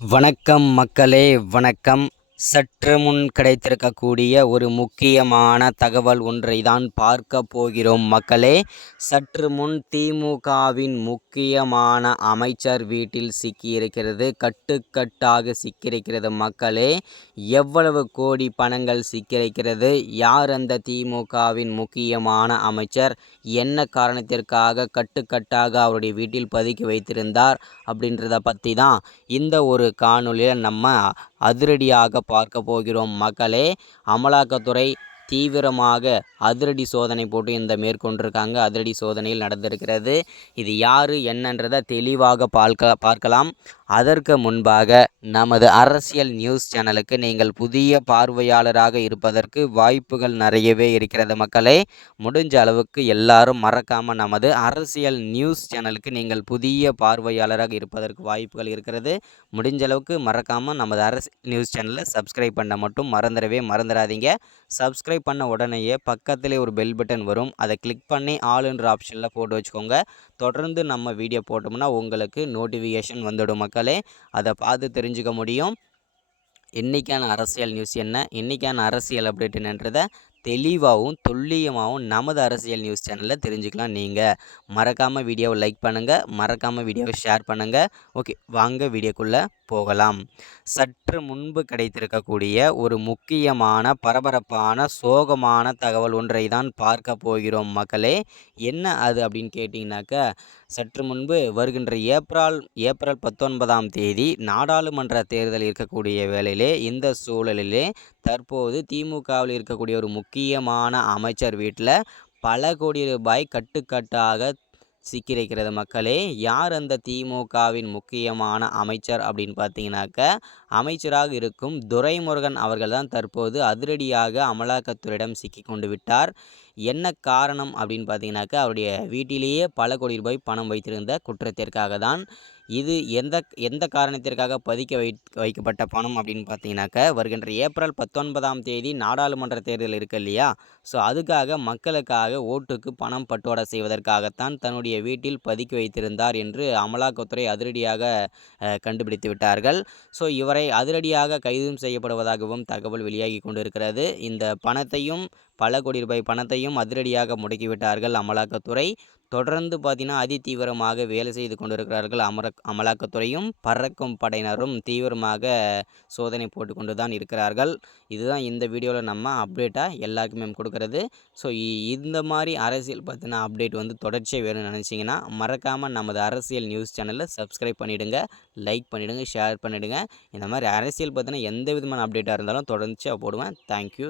வணக்கம் மக்களே, வணக்கம். சற்று முன் கிடைத்திருக்கக்கூடிய ஒரு முக்கியமான தகவல் ஒன்றை தான் பார்க்க போகிறோம் மக்களே. சற்று முன் திமுகவின் முக்கியமான அமைச்சர் வீட்டில் சிக்கியிருக்கிறது, கட்டுக்கட்டாக சிக்கியிருக்கிறது மக்களே. எவ்வளவு கோடி பணங்கள் சிக்கியிருக்கிறது, யார் அந்த திமுகவின் முக்கியமான அமைச்சர், என்ன காரணத்திற்காக கட்டுக்கட்டாக அவருடைய வீட்டில் பதுக்கி வைத்திருந்தார் அப்படின்றத பற்றி தான் இந்த ஒரு காணொளியில் நம்ம அதிரடியாக பார்க்க போகிறோம் மக்களே. அமலாக்கத்துறை தீவிரமாக அதிரடி சோதனை போட்டு இந்த மேற்கொண்டிருக்காங்க. அதிரடி சோதனையில் நடந்திருக்கிறது. இது யார் என்னன்றதை தெளிவாக பார்க்கலாம். அதற்கு முன்பாக நமது அரசியல் நியூஸ் சேனலுக்கு நீங்கள் புதிய பார்வையாளராக இருப்பதற்கு வாய்ப்புகள் நிறையவே இருக்கிறது மக்களே. முடிஞ்ச அளவுக்கு எல்லாரும் மறக்காமல் நமது அரசியல் நியூஸ் சேனலுக்கு நீங்கள் புதிய பார்வையாளராக இருப்பதற்கு வாய்ப்புகள் இருக்கிறது. முடிஞ்ச அளவுக்கு மறக்காமல் நமது அரசியல் நியூஸ் சேனலை சப்ஸ்கிரைப் பண்ண மட்டும் மறந்துடாதீங்க. சப்ஸ்கிரைப் பண்ண உடனேயே பக்கத்திலே ஒரு பெல் பட்டன் வரும், அதை கிளிக் பண்ணி ஆல்ன்ற ஆப்ஷனில் போட்டு வச்சுக்கோங்க. தொடர்ந்து நம்ம வீடியோ போட்டோம்னா உங்களுக்கு நோட்டிஃபிகேஷன் வந்துடும் மக்களே. அதை பார்த்து தெரிஞ்சுக்க முடியும். இன்றைக்கான அரசியல் நியூஸ் என்ன, இன்றைக்கான அரசியல் அப்டேட் என்னன்றதை தெளிவாகவும் துல்லியமாகவும் நமது அரசியல் நியூஸ் சேனலில் தெரிஞ்சுக்கலாம். நீங்கள் மறக்காமல் வீடியோவை லைக் பண்ணுங்கள், மறக்காமல் வீடியோவை ஷேர் பண்ணுங்கள். ஓகே, வாங்க வீடியோக்குள்ளே போகலாம். சற்று முன்பு கிடைத்திருக்கக்கூடிய ஒரு முக்கியமான பரபரப்பான சோகமான தகவல் ஒன்றை தான் பார்க்க போகிறோம் மக்களே. என்ன அது அப்படின்னு கேட்டிங்கனாக்கா, சற்று முன்பு வருகின்ற ஏப்ரல் 19ஆம் தேதி நாடாளுமன்ற தேர்தல் இருக்கக்கூடிய வேளையிலே, இந்த சூழலிலே தற்போது திமுகவில் இருக்கக்கூடிய ஒரு முக்கியமான அமைச்சர் வீட்டில் பல கோடி ரூபாய் கட்டுக்கட்டாக சிக்கியிருக்கிறது மக்களே. யார் அந்த திமுகவின் முக்கியமான அமைச்சர் அப்படின்னு பார்த்தீங்கன்னாக்க, அமைச்சராக இருக்கும் துரைமுருகன் அவர்கள் தான் தற்போது அதிரடியாக அமலாக்கத்துறையிடம் சிக்கி கொண்டு விட்டார். என்ன காரணம் அப்படின்னு பார்த்தீங்கன்னாக்க, அவருடைய வீட்டிலேயே பல கோடி ரூபாய் பணம் வைத்திருந்த குற்றத்திற்காக தான். இது எந்த காரணத்திற்காக வைக்கப்பட்ட பணம் அப்படின்னு பார்த்தீங்கன்னாக்க, வருகின்ற ஏப்ரல் 19ஆம் தேதி நாடாளுமன்ற தேர்தல் இருக்கு இல்லையா, ஸோ அதுக்காக மக்களுக்காக ஓட்டுக்கு பணம் பட்டுவாடா செய்வதற்காகத்தான் தன்னுடைய வீட்டில் பதுக்கி வைத்திருந்தார் என்று அமலாக்கத்துறை அதிரடியாக கண்டுபிடித்து விட்டார்கள். ஸோ இவரை அதிரடியாக கைதும் செய்யப்படுவதாகவும் தகவல் வெளியாகி கொண்டிருக்கிறது. இந்த பணத்தையும் பல கோடி ரூபாய் பணத்தையும் அதிரடியாக முடக்கிவிட்டார்கள் அமலாக்கத்துறை. தொடர்ந்து பார்த்தீங்கன்னா அதிதீவிரமாக வேலை செய்து கொண்டிருக்கிறார்கள் அமலாக்கத்துறையும் பறக்கும் படையினரும் தீவிரமாக சோதனை போட்டு கொண்டு தான் இருக்கிறார்கள். இதுதான் இந்த வீடியோவில் நம்ம அப்டேட்டாக எல்லாருக்குமே கொடுக்கறது. ஸோ இந்த மாதிரி அரசியல் பற்றின அப்டேட் வந்து தொடர்ச்சியாக வேணும்னு நினச்சிங்கன்னா மறக்காமல் நமது அரசியல் நியூஸ் சேனலில் சப்ஸ்கிரைப் பண்ணிவிடுங்க, லைக் பண்ணிவிடுங்க, ஷேர் பண்ணிவிடுங்க. இந்த மாதிரி அரசியல் பற்றின எந்த விதமான அப்டேட்டாக இருந்தாலும் தொடர்ச்சியாக போடுவேன். தேங்க்யூ.